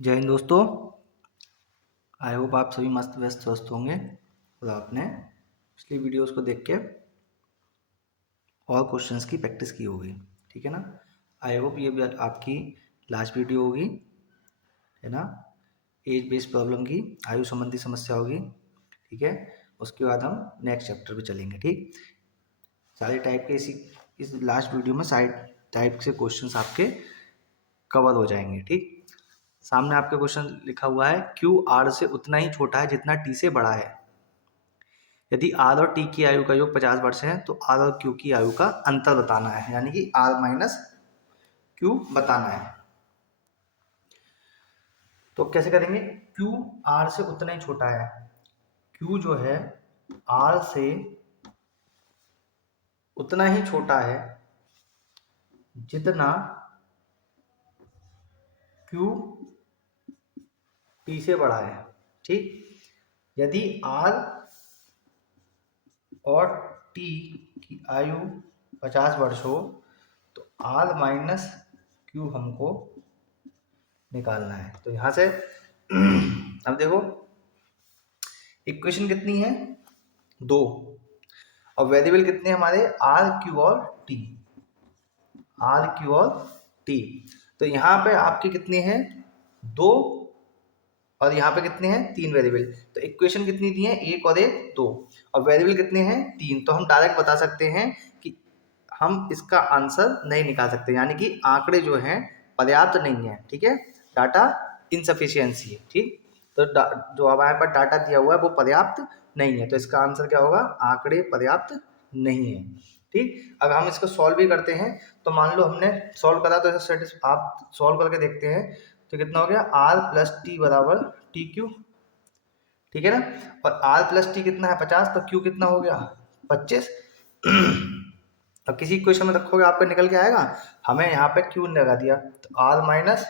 जय हिंद दोस्तों। I hope आप सभी मस्त व्यस्त स्वस्थ होंगे और आपने पिछली वीडियोस को देख के और क्वेश्चंस की प्रैक्टिस की होगी। ठीक है ना। आई होप ये भी आपकी लास्ट वीडियो होगी, है ना। एज बेस्ड प्रॉब्लम की आयु संबंधी समस्या होगी। ठीक है। उसके बाद हम नेक्स्ट चैप्टर पे चलेंगे। ठीक। सारे टाइप के इस लास्ट वीडियो में सारे टाइप से क्वेश्चंस आपके कवर हो जाएंगे। ठीक। सामने आपके क्वेश्चन लिखा हुआ है, क्यू आर से उतना ही छोटा है जितना टी से बड़ा है। यदि आर और टी की आयु का योग 50 वर्ष है तो आर और क्यू की आयु का अंतर बताना है, यानी कि आर माइनस क्यू बताना है। तो कैसे करेंगे? क्यू आर से उतना ही छोटा है। क्यू जो है आर से उतना ही छोटा है जितना क्यू टी से बड़ा है। ठीक। यदि आर और टी की आयु 50 वर्ष हो तो आर माइनस क्यू हमको निकालना है। तो यहां से अब देखो, इक्वेशन कितनी है? 2। और वेरिएबल कितने हमारे? आर क्यू और टी। आर क्यू और टी। तो यहाँ पे आपके कितने हैं? 2। और यहाँ पे कितने हैं? 3 वेरिएबल। तो इक्वेशन कितनी दी है? 1 और 1 2। और वेरिएबल कितने हैं? 3। तो हम डायरेक्ट बता सकते हैं कि हम इसका आंसर नहीं निकाल सकते, यानी कि आंकड़े जो हैं पर्याप्त नहीं है। ठीक है। डाटा इनसफिशियंसी है। ठीक। तो जो हमारे पास डाटा दिया हुआ है वो पर्याप्त नहीं है, तो इसका आंसर क्या होगा? आंकड़े पर्याप्त नहीं है। ठीक। अब हम इसको सॉल्व भी करते हैं। तो मान लो हमने सॉल्व करा, तो आप सॉल्व करके देखते हैं तो कितना हो गया? आर प्लस टी बराबर टी क्यू। ठीक है ना। और आर प्लस टी कितना है? 50। तो क्यू कितना हो गया? 25। अब किसी इक्वेशन में रखोगे आपको निकल के आएगा। हमें यहाँ पे क्यू लगा दिया तो आर माइनस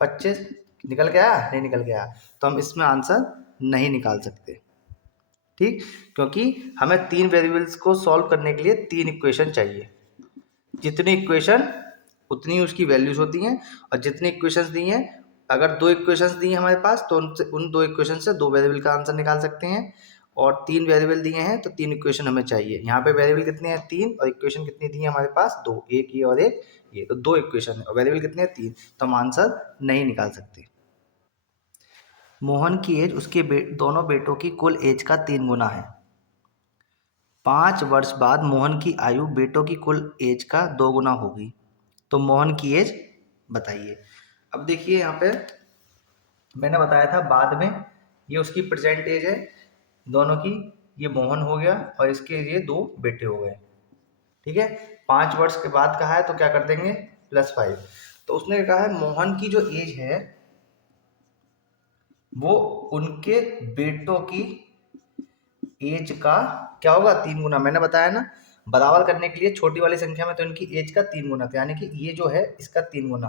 25 निकल के आया? नहीं निकल के आया। तो हम इसमें आंसर नहीं निकाल सकते। ठीक। क्योंकि हमें 3 वेरिएबल्स को सॉल्व करने के लिए 3 इक्वेशन चाहिए। जितनी इक्वेशन उतनी उसकी वैल्यूज होती हैं। और जितनी इक्वेशंस दी हैं, अगर 2 इक्वेशंस दी हैं हमारे पास तो उन 2 इक्वेशन से 2 वेरिएबल का आंसर निकाल सकते हैं। और 3 वेरिएबल दिए हैं तो 3 इक्वेशन हमें चाहिए। यहाँ पे वेरिएबल कितने हैं? 3। और इक्वेशन कितनी दी है हमारे पास? 2। एक ये और एक ये, तो 2 इक्वेशन है और वेरिएबल कितने हैं? 3। तो हम आंसर नहीं निकाल सकते। मोहन की एज उसके दोनों बेटों की कुल एज का 3 गुना है। 5 वर्ष बाद मोहन की आयु बेटों की कुल एज का 2 गुना होगी। तो मोहन की एज बताइए। अब देखिए यहाँ पे मैंने बताया था बाद में, ये उसकी प्रेजेंट एज है दोनों की। ये मोहन हो गया और इसके ये 2 बेटे हो गए। ठीक है। 5 वर्ष के बाद कहा है तो क्या कर देंगे? +5। तो उसने कहा है मोहन की जो एज है वो उनके बेटों की एज का क्या होगा? 3 गुना। मैंने बताया ना, बराबर करने के लिए छोटी वाली संख्या में तो इनकी एज का 3 गुना था, यानी कि ये जो है इसका 3 गुना।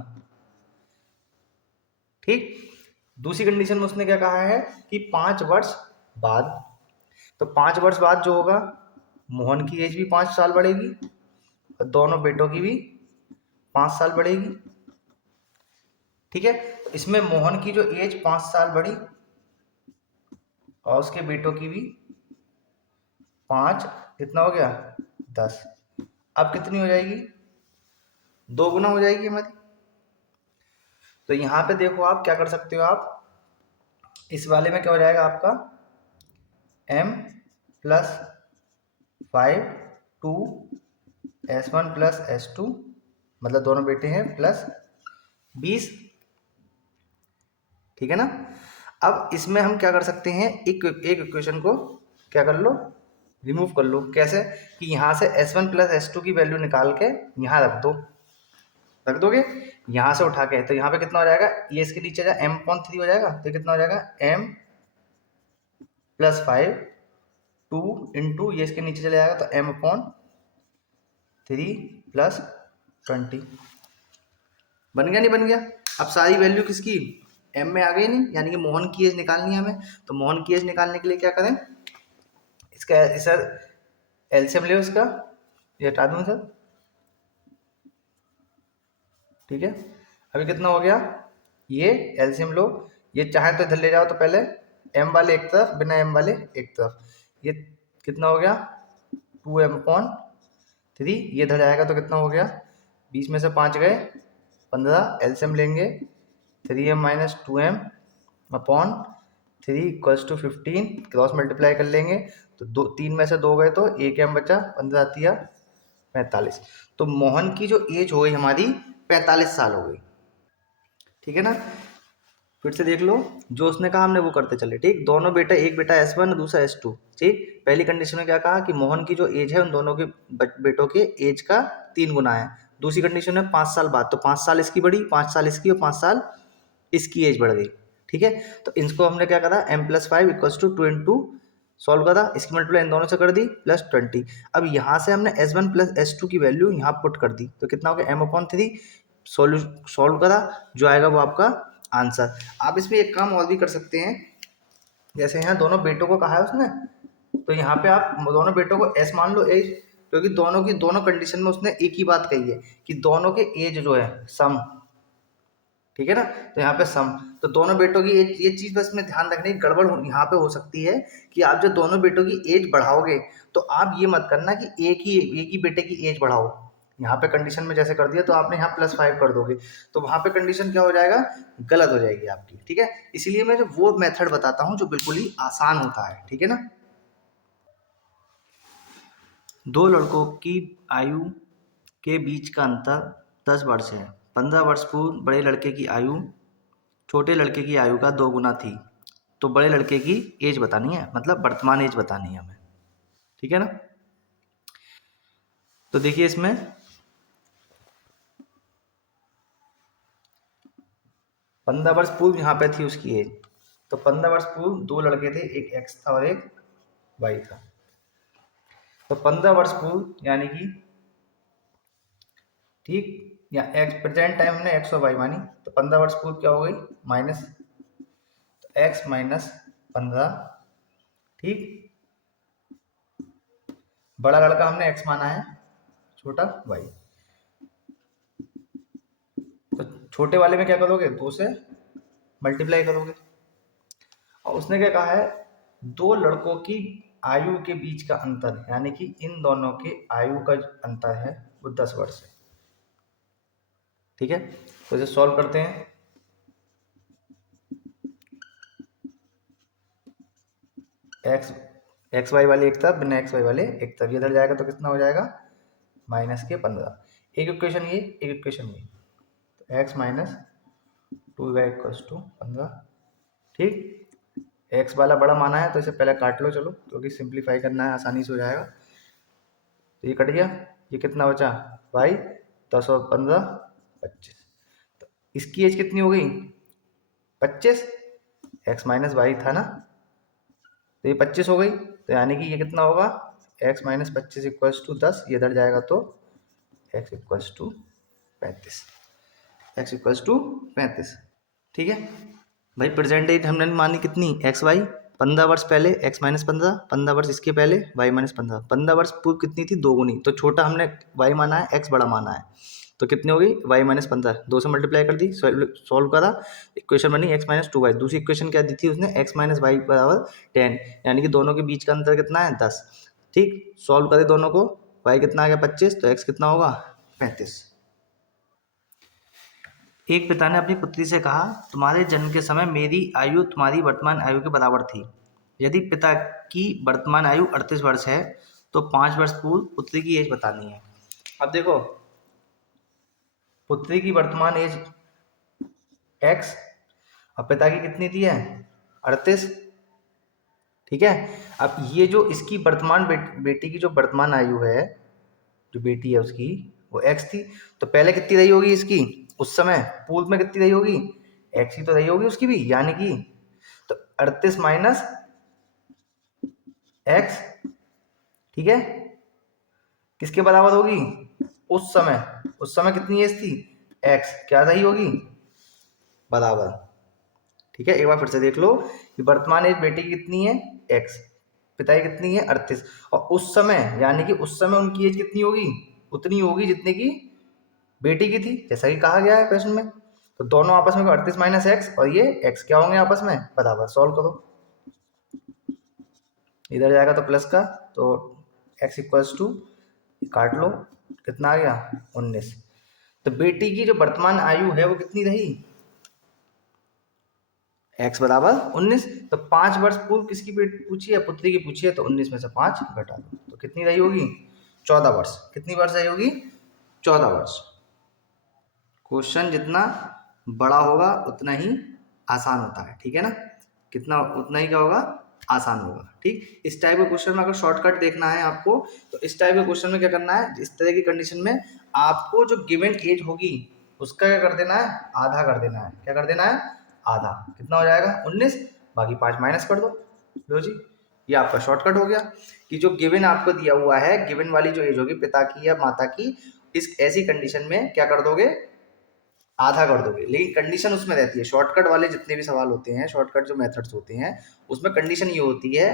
ठीक। दूसरी कंडीशन में उसने क्या कहा है कि 5 वर्ष बाद। तो 5 वर्ष बाद जो होगा, मोहन की एज भी 5 साल बढ़ेगी और दोनों बेटों की भी 5 साल बढ़ेगी। ठीक है। इसमें मोहन की जो एज 5 साल बढ़ी और उसके बेटों की भी 5, कितना हो गया? 10। अब कितनी हो जाएगी? 2 गुना हो जाएगी हमारी। तो यहाँ पे देखो आप क्या कर सकते हो, आप इस वाले में क्या हो जाएगा आपका? m plus 5 2 s1 plus s2, मतलब दोनों बेटे हैं, प्लस 20। ठीक है ना। अब इसमें हम क्या कर सकते हैं? एक इक्वेशन को क्या कर लो? रिमूव कर लो। कैसे? कि यहाँ से s1 प्लस s2 की वैल्यू निकाल के यहाँ रख दो। रख दोगे यहाँ से उठा के, तो यहाँ पे कितना हो जाएगा? ये इसके नीचे जाए m/3 हो जाएगा। तो कितना हो जाएगा? m प्लस 5 2 इंटू ये इसके नीचे चले जाएगा तो m/3 प्लस 20। बन गया? नहीं बन गया? अब सारी वैल्यू किसकी m में आ गई नहीं, यानी कि मोहन की एज निकालनी है हमें। तो मोहन की एज निकालने के लिए क्या करें? इसका सर एलसीएम ले इसका, ये हटा दूँ सर। ठीक है। अभी कितना हो गया? ये एलसीएम लो, ये चाहे तो इधर ले जाओ, तो पहले m वाले एक तरफ, बिना m वाले एक तरफ, ये कितना हो गया 2m/3, ये इधर जाएगा तो कितना हो गया, 20 में से 5 गए 15, एलसीएम लेंगे 3m minus 2m/3 equals to 15, cross multiply कर लेंगे तो 3 में से 2 गए तो 1m बचा, 15 दिया 45। तो मोहन की जो एज हो गई हमारी 45 साल हो गई। ठीक है ना, फिर से देख लो, जो उसने कहा हमने वो करते चले। ठीक, दोनों बेटा, एक बेटा S1 और दूसरा S2। ठीक, पहली कंडीशन में क्या कहा कि मोहन की जो एज है उन दोनों के बेटों के एज का 3 गुना है। दूसरी कंडीशन में 5 साल बाद, तो 5 साल इसकी बढ़ी, 5 साल इसकी और 5 साल इसकी एज बढ़ गई। ठीक है, तो इनको हमने क्या करा, m+5 equals to 2 into solve करा, इसकी मल्टीप्लाई इन दोनों से कर दी +20। अब यहाँ से हमने S1 प्लस S2 की वैल्यू यहाँ पुट कर दी, तो कितना हो गया m/3, सॉल्व करा, जो आएगा वो आपका आंसर। आप इसमें एक काम और भी कर सकते हैं, जैसे यहाँ दोनों बेटों को कहा है उसने, तो यहाँ पे आप दोनों बेटों को S मान लो एज, क्योंकि दोनों की दोनों कंडीशन में उसने एक ही बात कही है कि दोनों के एज जो है सम। ठीक है ना, तो यहाँ पे सम, तो दोनों बेटों की एज, ये चीज बस में ध्यान रखने की गड़बड़ यहाँ पे हो सकती है कि आप जो दोनों बेटों की एज बढ़ाओगे तो आप ये मत करना कि एक ही बेटे की एज बढ़ाओ। यहाँ पे कंडीशन में जैसे कर दिया तो आपने यहाँ +5 कर दोगे, तो वहां पे कंडीशन क्या हो जाएगा, गलत हो जाएगी आपकी। ठीक है, इसीलिए मैं जो वो मेथड बताता हूँ जो बिल्कुल ही आसान होता है। ठीक है ना, दो लड़कों की आयु के बीच का अंतर 10 वर्ष है। 15 वर्ष पूर्व बड़े लड़के की आयु छोटे लड़के की आयु का 2 गुना थी। तो बड़े लड़के की एज बतानी है, मतलब वर्तमान एज बतानी है हमें। ठीक है ना, तो देखिए इसमें 15 वर्ष पूर्व यहाँ पे थी उसकी एज, तो 15 वर्ष पूर्व दो लड़के थे, एक एक्स था और एक वाई था। तो 15 वर्ष पूर्व यानी कि, ठीक, या एक्स प्रेजेंट टाइम हमने एक्स और वाई मानी, तो 15 वर्ष पूर्व क्या हो गई माइनस, तो एक्स माइनस 15। ठीक, बड़ा लड़का हमने एक्स माना है, छोटा वाई, तो छोटे वाले में क्या करोगे, 2 से मल्टीप्लाई करोगे। और उसने क्या कहा है, दो लड़कों की आयु के बीच का अंतर, यानी कि इन दोनों के आयु का जो अंतर है वो 10 वर्ष है। ठीक है, तो इसे सॉल्व करते हैं। एक्स वाई वाले एक तरफ, बिना एक्स वाई वाले एक तरफ, ये इधर जाएगा तो कितना हो जाएगा -15। एक इक्वेशन ये, एक इक्वेशन ये, तो x minus 2y equals to 15। ठीक, एक्स वाला बड़ा माना है तो इसे पहले काट लो, चलो, क्योंकि सिंप्लीफाई करना है, आसानी से हो जाएगा। तो ये कट गया, ये कितना बचा y, 10 और 15 25। तो इसकी एज कितनी हो गई 25, एक्स माइनस वाई था ना, तो ये 25 हो गई, तो यानी कि ये कितना होगा, x माइनस 25 इक्वल्स टू 10, ये इधर जाएगा तो x equals to 35, x equals to 35। ठीक है भाई, प्रेजेंट डेट हमने मानी कितनी, एक्स वाई, 15 वर्ष पहले एक्स माइनस 15, 15 वर्ष इसके पहले वाई माइनस 15, 15 वर्ष पूर्व कितनी थी, 2 गुनी, तो छोटा हमने वाई माना है, एक्स बड़ा माना है, तो कितनी हो गई वाई माइनस 15, 2 से मल्टीप्लाई कर दी, सॉल्व करा, इक्वेशन बनी एक्स माइनस 2 वाई। दूसरी इक्वेशन क्या दी थी उसने, एक्स माइनस वाई बराबर 10, यानी कि दोनों के बीच का अंतर कितना है 10। ठीक, सॉल्व करे दोनों को, वाई कितना आ गया 25, तो एक्स कितना होगा 35। एक पिता ने अपनी पुत्री से कहा, तुम्हारे जन्म के समय मेरी आयु तुम्हारी वर्तमान आयु के बराबर थी। यदि पिता की वर्तमान आयु 38 वर्ष है तो 5 वर्ष पूर्व पुत्री की एज बतानी है। अब देखो, पुत्री की वर्तमान एज x और पिता की कितनी थी है 38। ठीक है, अब ये जो इसकी वर्तमान बेटी की जो वर्तमान आयु है, जो बेटी है उसकी, वो x थी, तो पहले कितनी रही होगी इसकी, उस समय पूर्व में कितनी रही होगी, x ही तो रही होगी उसकी भी, यानी कि तो 38 माइनस x, ठीक है, किसके बराबर होगी, उस समय कितनी एज थी, x क्या रही होगी बराबर। ठीक है, एक बार फिर से देख लो कि वर्तमान एज बेटी की कितनी है x, पिता की कितनी है 38, और उस समय यानी कि उस समय उनकी एज कितनी होगी, उतनी होगी जितने की बेटी की थी, जैसा कि कहा गया है क्वेश्चन में। तो दोनों आपस में 38 माइनस एक्स और ये एक्स क्या होंगे आपस में बराबर। सॉल्व करो, इधर जाएगा तो प्लस का, तो x इक्वल्स टू काट लो, कितना आ गया 19। तो बेटी की जो वर्तमान आयु है वो कितनी रही, x बराबर 19। तो 5 वर्ष पूर्व किसकी पूछी है, पुत्री की पूछी है, तो 19 में से 5 घटा दो, तो कितनी रही होगी 14 वर्ष। कितनी वर्ष रही होगी 14 वर्ष। क्वेश्चन जितना बड़ा होगा उतना ही आसान होता है, ठीक है ना, कितना उतना ही क्या होगा आसान होगा। ठीक, इस टाइप के क्वेश्चन में अगर शॉर्टकट देखना है आपको, तो इस टाइप के क्वेश्चन में क्या करना है, इस तरह की कंडीशन में आपको जो गिवन एज होगी उसका क्या कर देना है, आधा कर देना है। क्या कर देना है, आधा। कितना हो जाएगा 19, बाकी 5 माइनस कर दो। लो जी, ये आपका शॉर्टकट हो गया कि जो गिवन आपको दिया हुआ है, गिवन वाली जो एज होगी पिता की या माता की, इस ऐसी कंडीशन में क्या कर दोगे, आधा कर दोगे। लेकिन कंडीशन उसमें रहती है, शॉर्टकट वाले जितने भी सवाल होते हैं, शॉर्टकट जो मेथड्स होते हैं, उसमें कंडीशन ये होती है,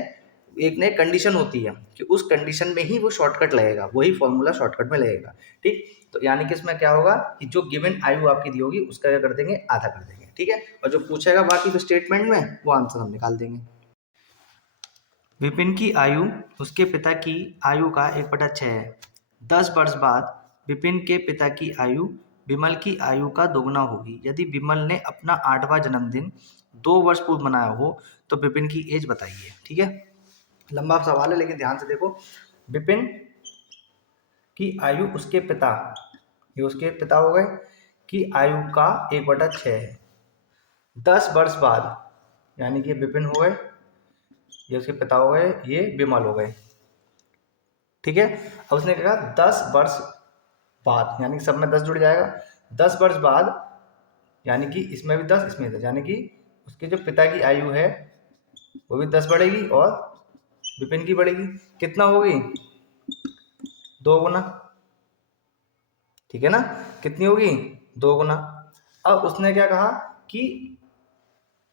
एक नई कंडीशन होती है कि उस कंडीशन में ही वो शॉर्टकट लगेगा, वही फॉर्मूला शॉर्टकट में लगेगा। ठीक, तो यानी कि इसमें क्या होगा कि जो गिवन आयु आपकी दी होगी उसका क्या कर देंगे, आधा कर देंगे। ठीक है, और जो पूछेगा बाकी तो स्टेटमेंट में वो आंसर हम निकाल देंगे। विपिन की आयु उसके पिता की आयु का 1/6 है। 10 वर्ष बाद विपिन के पिता की आयु विमल की आयु का दोगुना होगी। यदि विमल ने अपना 8वां जन्मदिन 2 वर्ष पूर्व मनाया हो तो विपिन की एज बताइए। ठीक है, लंबा सवाल है लेकिन ध्यान से देखो। विपिन की आयु उसके पिता, ये उसके पिता हो गए, की आयु का 1/6 है। 10 वर्ष बाद, यानी कि विपिन हो गए, ये उसके पिता हो गए, ये विमल हो गए। ठीक है, अब उसने कहा 10 वर्ष बाद, यानी कि सब में 10 जुड़ जाएगा। 10 वर्ष बाद यानी कि इसमें भी 10 इसमें 10, यानी कि उसके जो पिता की आयु है वो भी 10 बढ़ेगी और विपिन की बढ़ेगी। कितना होगी, 2 गुना। ठीक है ना, कितनी होगी, 2 गुना। अब उसने क्या कहा कि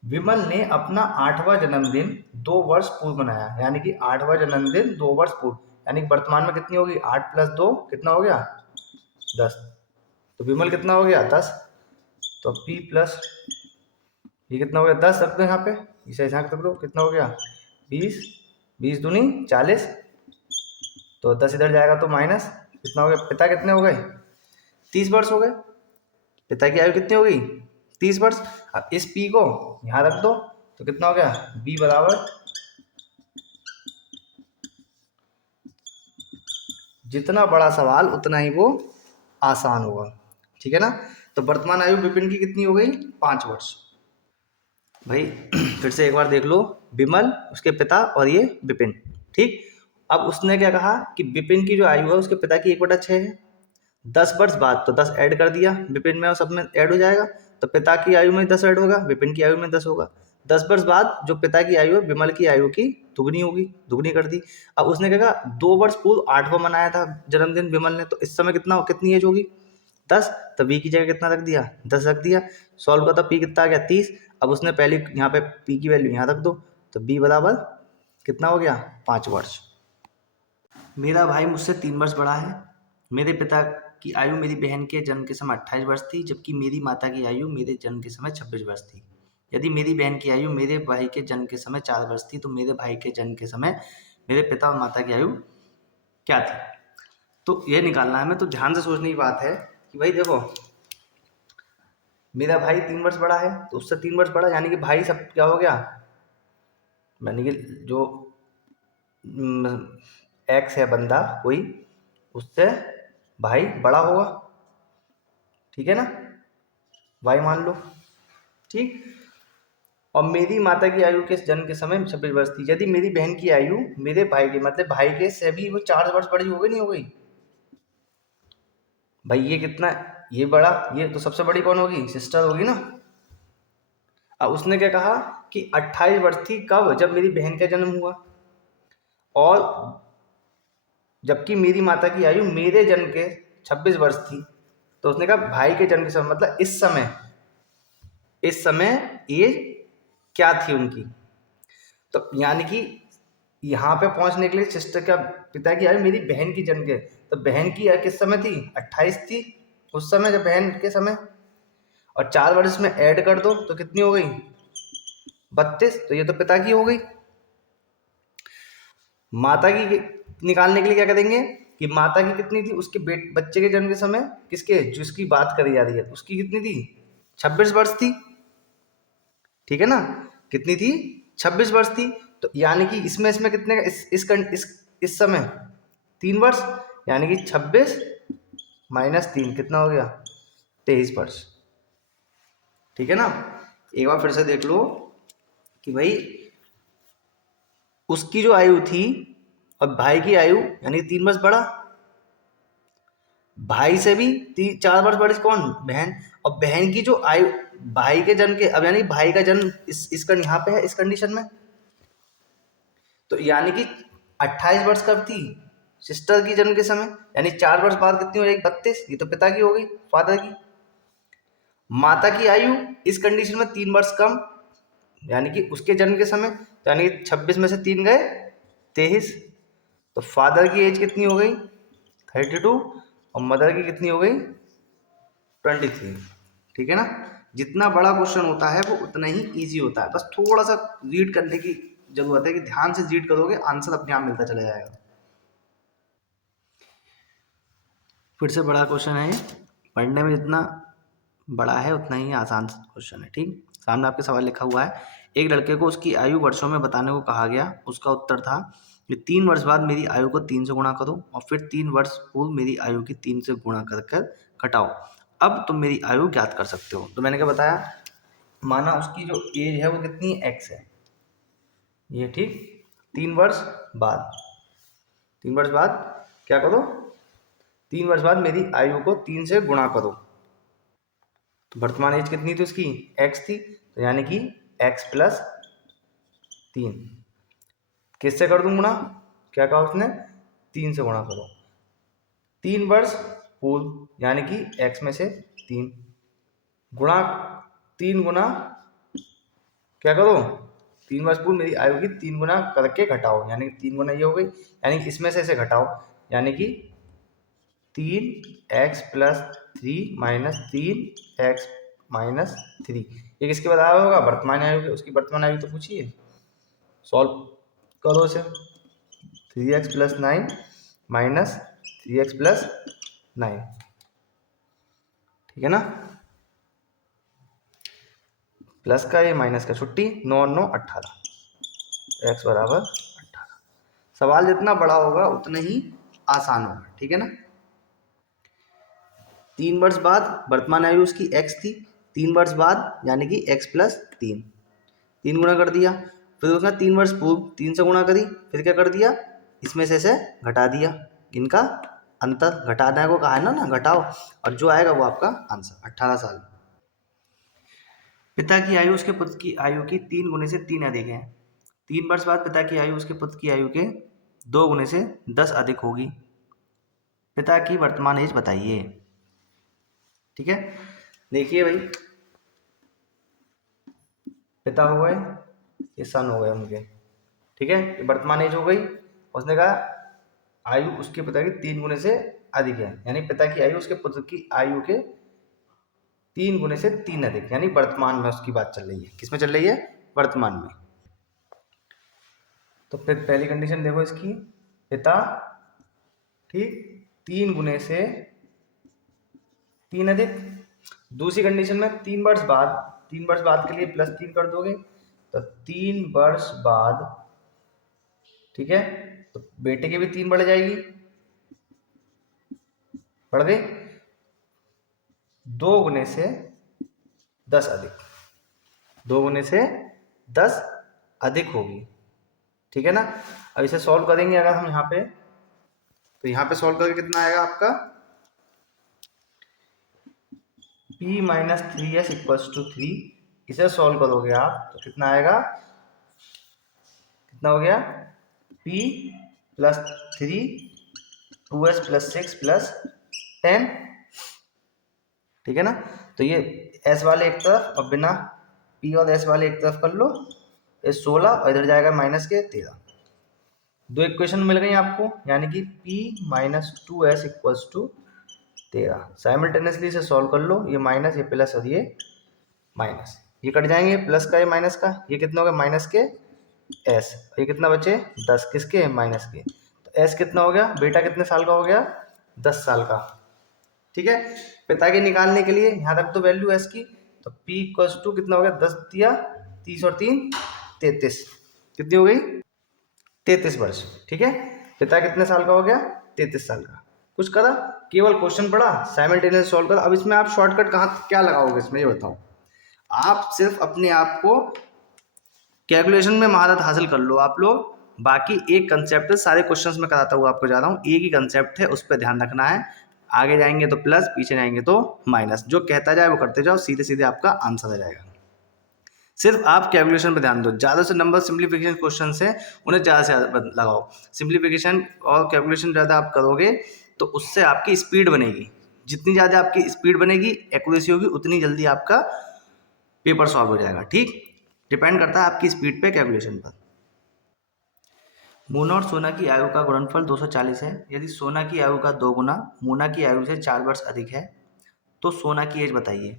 विमल ने अपना 8वां जन्मदिन 2 वर्ष पूर्व मनाया, यानी कि 8वां जन्मदिन 2 वर्ष पूर्व, यानी कि वर्तमान में कितनी होगी, 8 + 2 कितना हो गया 10। तो विमल कितना हो गया 10, तो p प्लस ये कितना हो गया 10 रख दो यहाँ पे, इसे झाँक रख दो, कितना हो गया 20, 20 दूनी 40, तो 10 इधर जाएगा तो माइनस, कितना हो गया, पिता कितने हो गए 30 वर्ष हो गए। पिता की आयु कितनी होगी 30 वर्ष। अब इस p को यहाँ रख दो, तो कितना हो गया b बराबर, जितना बड़ा सवाल उतना ही वो आसान होगा। ठीक है ना, तो वर्तमान आयु विपिन की कितनी हो गई 5 वर्ष। भाई फिर से एक बार देख लो, विमल उसके पिता और ये विपिन। ठीक, अब उसने क्या कहा कि विपिन की जो आयु है उसके पिता की 1/6 है। 10 वर्ष बाद तो 10 ऐड कर दिया, विपिन में और सब में ऐड हो जाएगा, तो पिता की आयु में 10 ऐड होगा, विपिन की आयु में 10 होगा। 10 वर्ष बाद जो पिता की आयु है विमल की आयु की दुगनी होगी, दुगनी कर दी। अब उसने क्या कहा 2 वर्ष पूर्व 8वां मनाया था जन्मदिन विमल ने, तो इस समय कितनी एज होगी 10, तो बी की जगह कितना रख दिया 10 रख दिया। सॉल्व का था पी कितना आ गया 30। अब उसने पहले यहाँ पे पी की वैल्यू यहाँ रख दो, तो बी बराबर कितना हो गया 5 वर्ष। मेरा भाई मुझसे 3 वर्ष बड़ा है। मेरे पिता की आयु मेरी बहन के जन्म के समय 28 वर्ष थी, जबकि मेरी माता की आयु मेरे जन्म के समय 26 वर्ष थी। यदि मेरी बहन की आयु मेरे भाई के जन्म के समय 4 वर्ष थी, तो मेरे भाई के जन्म के समय मेरे पिता और माता की आयु क्या थी। तो ये निकालना है हमें। तो ध्यान से सोचने की बात है कि भाई देखो, मेरा भाई 3 वर्ष बड़ा है, तो उससे 3 वर्ष बड़ा, यानी कि भाई सब क्या हो गया, यानी कि जो एक्स है बंदा कोई, उससे भाई बड़ा होगा। ठीक है ना, भाई मान लो। ठीक, और मेरी माता की आयु के जन्म के समय 26 वर्ष थी। यदि मेरी बहन की आयु मेरे भाई के मतलब भाई के से भी वो 4 वर्ष बड़ी हो गई, नहीं हो गई भाई, ये कितना, ये बड़ा, ये तो सबसे बड़ी कौन होगी, सिस्टर होगी ना। अब उसने क्या कहा कि 28 वर्ष थी कब, जब मेरी बहन का जन्म हुआ, और जबकि मेरी माता की आयु मेरे जन्म के 26 वर्ष थी। तो उसने कहा भाई के जन्म के समय मतलब इस समय एज क्या थी उनकी। तो यानी कि यहाँ पे पहुंचने के लिए सिस्टर का पिता की आयु मेरी बहन की जन्म के, तो बहन की आयु किस समय थी 28 थी उस समय, जब बहन के समय। और 4 वर्ष में ऐड कर दो तो कितनी हो गई 32। तो ये तो पिता की हो गई। माता की निकालने के लिए क्या करेंगे कि माता की कितनी थी उसके बच्चे के जन्म के समय, किसके जिसकी बात करी जा रही है उसकी कितनी थी 26 वर्ष थी, ठीक है ना। कितनी थी 26 वर्ष थी। तो यानी कि इसमें इसमें कितने का इस समय 3 वर्ष, यानी कि 26 माइनस 3 कितना हो गया 23 वर्ष, ठीक है ना। एक बार फिर से देख लो कि भाई उसकी जो आयु थी और भाई की आयु यानी 3 वर्ष बड़ा, भाई से भी 4 वर्ष बड़ी कौन बहन, और बहन की जो आयु भाई के जन्म के, अब यानी भाई का जन्म इसका यहाँ पे है इस कंडीशन में, तो यानी कि 28 वर्ष कब थी सिस्टर की जन्म के समय, यानी 4 वर्ष बाद कितनी हो जाएगी 32। ये तो पिता की हो गई फादर की। माता की आयु इस कंडीशन में 3 वर्ष कम, यानी कि उसके जन्म के समय, तो यानी 26 में से 3 गए 23। तो फादर की एज कितनी हो गई 32 और मदर की कितनी हो गई 23, ठीक है ना। जितना बड़ा क्वेश्चन होता है वो उतना ही इजी होता है, बस थोड़ा सा रीड करने की जरूरत है कि ध्यान से रीड करोगे आंसर अपने आप मिलता चला जाएगा। फिर से बड़ा क्वेश्चन है, पढ़ने में जितना बड़ा है उतना ही आसान क्वेश्चन है, ठीक। सामने आपके सवाल लिखा हुआ है, एक लड़के को उसकी आयु वर्षों में बताने को कहा गया, उसका उत्तर था कि 3 वर्ष बाद मेरी आयु को 3 से गुणा करो और फिर 3 वर्ष पूर्व मेरी आयु की 3 से गुणा कर कर घटाओ, अब तुम मेरी आयु ज्ञात कर सकते हो। तो मैंने क्या बताया, माना उसकी जो एज है वो कितनी एक्स है, ये ठीक। 3 वर्ष बाद, 3 वर्ष बाद क्या करो, 3 वर्ष बाद मेरी आयु को 3 से गुणा करो। तो वर्तमान एज कितनी थी उसकी एक्स थी, तो यानी कि एक्स प्लस 3, किससे कर दूं गुणा, क्या कहा उसने 3 से गुणा करो। 3 वर्ष पूर्व यानी कि एक्स में से 3 गुणा 3 गुना क्या करो 3 वर्ष पूर्व मेरी आयु की 3 गुना करके घटाओ, यानी 3 गुना ये हो गई, यानी इसमें से इसे घटाओ, यानी कि 3x plus 3 minus 3x minus 3, ये किसके बराबर होगा वर्तमान आयु के, उसकी वर्तमान आयु तो पूछिए, सॉल्व करो इसे। 3x plus 9 minus 3x plus 9, ठीक है ना। प्लस का ये माइनस का छुट्टी, 9 9 18, x बराबर 18। सवाल जितना बड़ा होगा उतना ही आसान होगा, ठीक है ना। 3 वर्ष बाद वर्तमान आयु उसकी x थी, 3 वर्ष बाद यानी कि x प्लस 3, 3 गुना कर दिया, फिर उसने 3 वर्ष पूर्व 3 से गुणा करी, फिर क्या कर दिया इसमें से घटा दिया, इनका अंतर घटाने को कहा है ना घटाओ, और जो आएगा वो आपका आंसर 18 साल। पिता की आयु उसके पुत्र की आयु की 3 गुने से 3 अधिक है, 3 वर्ष बाद पिता की आयु उसके पुत्र की आयु के 2 गुने से 10 अधिक होगी, पिता की वर्तमान एज बताइए, ठीक है। देखिए भाई पिता हो गए, ये सन हो गए उनके, ठीक है, वर्तमान एज हो गई, उसने कहा आयु उसके पिता की 3 गुने से अधिक है, यानी पिता की आयु उसके पुत्र की आयु के 3 गुने से 3 अधिक, यानी वर्तमान में उसकी बात चल रही है, किसमें चल रही है वर्तमान में। तो फिर पहली कंडीशन देखो इसकी, पिता ठीक 3 गुने से 3 अधिक, दूसरी कंडीशन में 3 वर्ष बाद, 3 वर्ष बाद के लिए प्लस 3 कर दोगे, तो 3 वर्ष बाद, ठीक है, तो बेटे की भी 3 बढ़ जाएगी, बढ़ गई, 2 गुने से 10 अधिक, 2 गुने से 10 अधिक होगी, ठीक है ना। अब इसे सॉल्व करेंगे अगर हम यहाँ पे, तो यहाँ पे सॉल्व करके कितना आएगा आपका p minus 3s equals to 3, इसे सॉल्व करोगे आप तो कितना आएगा, कितना हो गया p plus 3 2s plus 6 plus 10, ठीक है ना। तो ये s वाले एक तरफ और बिना p और s वाले एक तरफ कर लो, ये 16 और इधर जाएगा माइनस के 13, दो इक्वेशन मिल गई आपको, यानी कि p minus 2s equals to 13, simultaneously इसे सॉल्व कर लो, ये माइनस ये प्लस और ये माइनस, ये कट जाएंगे, प्लस का ये माइनस का, ये कितना हो गया माइनस के एस, ये कितना बचे 10 किसके माइनस के, तो एस कितना हो गया बेटा, कितने साल का हो गया 10 साल का। ठीक है, पिता के निकालने के लिए यहाँ रख दो वैल्यू एस की, तो पी इक्वल्स टू कितना हो गया 10 दिया 30 और 3 33, कितनी हो गई 33 वर्ष। ठीक है, पिता कितने साल का हो गया 33 साल का। कुछ करा, केवल क्वेश्चन पढ़ा, साइमल्टेनियस सॉल्व करा। अब इसमें आप शॉर्टकट कहाँ क्या लगाओगे इसमें ये बताओ। आप सिर्फ अपने आप को कैलकुलेशन में महारत हासिल कर लो आप लोग, बाकी एक कंसेप्ट है, सारे क्वेश्चंस में कराता हुआ आपको जा रहा हूँ, एक ही कंसेप्ट है, उस पर ध्यान रखना है। आगे जाएंगे तो प्लस, पीछे जाएंगे तो माइनस, जो कहता जाए वो करते जाओ, सीधे सीधे आपका आंसर आ जाएगा। सिर्फ आप कैलकुलेशन पर ध्यान दो, ज़्यादा से नंबर सिंप्लीफिकेशन क्वेश्चन है उन्हें ज़्यादा से ज़्यादा लगाओ। सिंप्लीफिकेशन और कैलकुलेशन ज़्यादा आप करोगे तो उससे आपकी स्पीड बनेगी, जितनी ज़्यादा आपकी स्पीड बनेगी एक्यूरेसी होगी, उतनी जल्दी आपका पेपर सॉल्व हो जाएगा। ठीक, डिपेंड करता है आपकी स्पीड पे, कैलकुलेशन पर। मोना और सोना की आयु का गुणनफल 240 है। यदि सोना की आयु का 2 गुना मोना की आयु से 4 वर्ष अधिक है तो सोना की एज बताइए।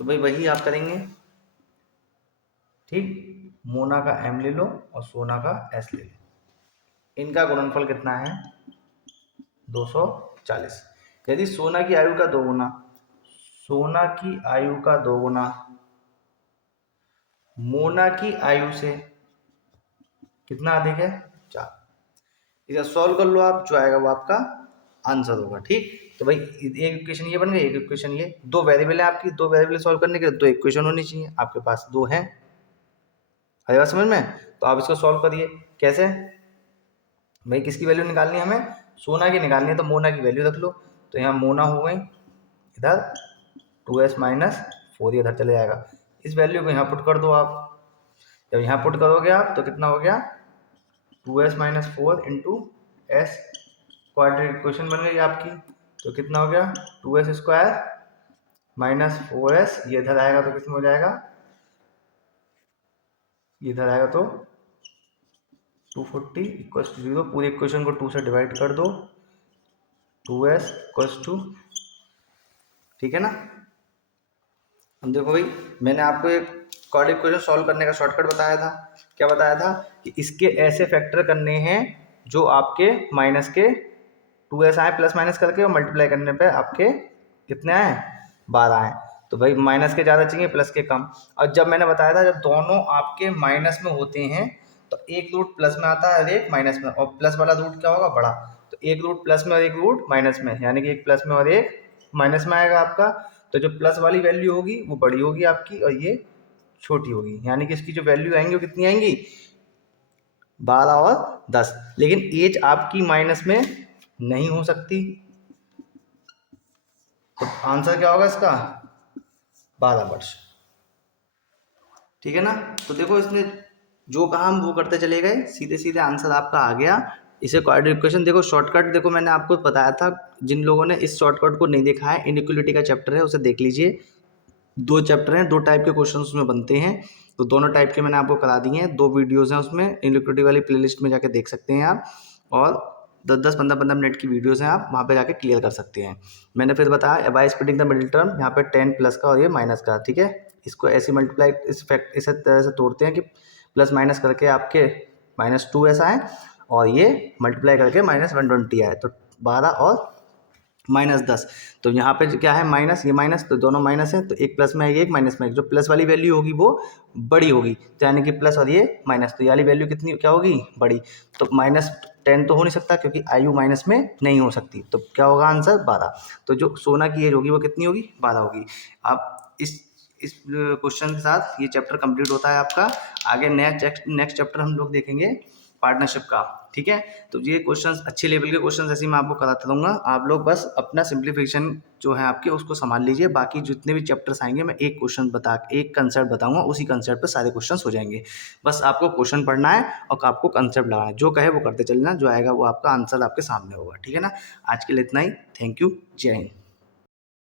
तो भाई वही आप करेंगे। ठीक, मोना का एम ले लो और सोना का एस ले लो। इनका गुणनफल कितना है 240। यदि सोना की आयु का 2 गुना, सोना की आयु का 2 गुना मोना की आयु से कितना अधिक है 4, इसे सॉल्व कर लो आप, जो आएगा वो आपका आंसर होगा। ठीक, तो भाई एक इक्वेशन ये बन गई, एक इक्वेशन ये, दो वेरिएबल है आपकी, दो वेरिएबल सॉल्व करने के लिए दो इक्वेशन होनी चाहिए, आपके पास दो हैं। आएगा समझ में? तो आप इसको सॉल्व करिए। कैसे भाई, किसकी वैल्यू निकालनी है हमें, सोना की निकालनी है, तो मोना की वैल्यू रख लो। तो यहाँ मोना हो गई इधर 2s माइनस 4, इधर चले जाएगा। इस वैल्यू को यहाँ पुट कर दो आप, जब यहाँ पुट करोगे आप तो कितना हो गया 2s minus 4 into S, quadratic equation बन गई आपकी। तो कितना हो गया 2s स्क्वायर माइनस 4s, ये इधर आएगा तो कितना हो जाएगा, ये इधर आएगा तो 240 इक्वल्स टू 0। पूरे इक्वेशन को 2 से डिवाइड कर दो, 2s इक्वल्स टू, ठीक है ना। अब देखो भाई, मैंने आपको एक क्वाड्रेटिक इक्वेशन सॉल्व करने का शॉर्टकट बताया था। क्या बताया था कि इसके ऐसे फैक्टर करने हैं जो आपके माइनस के 2s आए, प्लस माइनस करके, और मल्टीप्लाई करने पे आपके कितने आए 12 आए। तो भाई माइनस के ज़्यादा चाहिए, प्लस के कम। और जब मैंने बताया था जब दोनों आपके माइनस में होते हैं तो एक रूट प्लस में आता है और एक माइनस में, और प्लस वाला रूट क्या होगा बड़ा, तो एक रूट प्लस में और एक रूट माइनस में, यानी कि एक प्लस में और एक माइनस में आएगा आपका। तो जो प्लस वाली वैल्यू होगी वो बड़ी होगी आपकी और ये छोटी होगी, यानी कि इसकी जो वैल्यू आएंगी वो कितनी आएंगी 12 और 10। लेकिन एज आपकी माइनस में नहीं हो सकती, तो आंसर क्या होगा इसका 12 वर्ष। ठीक है ना। तो देखो इसने जो कहा हम वो करते चले गए, सीधे सीधे आंसर आपका आ गया। इसे क्वाड्रेटिक इक्वेशन देखो शॉर्टकट, देखो मैंने आपको बताया था, जिन लोगों ने इस शॉर्टकट को नहीं देखा है, इनइक्वालिटी का चैप्टर है उसे देख लीजिए। 2 चैप्टर हैं, 2 टाइप के क्वेश्चन उसमें बनते हैं, तो दोनों टाइप के मैंने आपको करा दिए हैं। 2 वीडियोस हैं उसमें, इनइक्वालिटी वाली प्लेलिस्ट में जाके देख सकते हैं आप, और 10-10 15-15 मिनट की वीडियोस हैं, आप वहाँ पे जाके क्लियर कर सकते हैं। मैंने फिर बताया by splitting the middle term, यहाँ पे 10 प्लस का और ये माइनस का। ठीक है, इसको ऐसे मल्टीप्लाई, इस तरह से तोड़ते हैं कि प्लस माइनस करके आपके -2s आए और ये मल्टीप्लाई करके -120 आए, तो 12 और -10। तो यहाँ पे क्या है माइनस, ये माइनस, तो दोनों माइनस है, तो एक प्लस में है एक माइनस में, जो प्लस वाली वैल्यू होगी वो बड़ी होगी, तो यानी कि प्लस और ये माइनस, तो ये वाली वैल्यू कितनी क्या होगी बड़ी। तो -10 तो हो नहीं सकता क्योंकि आयु माइनस में नहीं हो सकती, तो क्या होगा आंसर 12। तो जो सोना की एज होगी वो कितनी होगी 12 होगी। आप इस क्वेश्चन के साथ ये चैप्टर कंप्लीट होता है आपका। आगे नेक्स्ट चैप्टर हम लोग देखेंगे पार्टनरशिप का। ठीक है, तो ये क्वेश्चंस अच्छे लेवल के क्वेश्चंस ऐसे मैं आपको कराता रहूँगा, आप लोग बस अपना सिंप्लीफिकेशन जो है आपके उसको संभाल लीजिए। बाकी जितने भी चैप्टर्स आएंगे मैं एक कंसेप्ट बताऊंगा, उसी कंसेप्ट पे सारे क्वेश्चंस हो जाएंगे। बस आपको क्वेश्चन पढ़ना है और आपको कंसेप्ट लगाना है, जो कहे वो करते चलना, जो आएगा वो आपका आंसर आपके सामने होगा। ठीक है ना, आज के लिए इतना ही। थैंक यू, जय हिंद।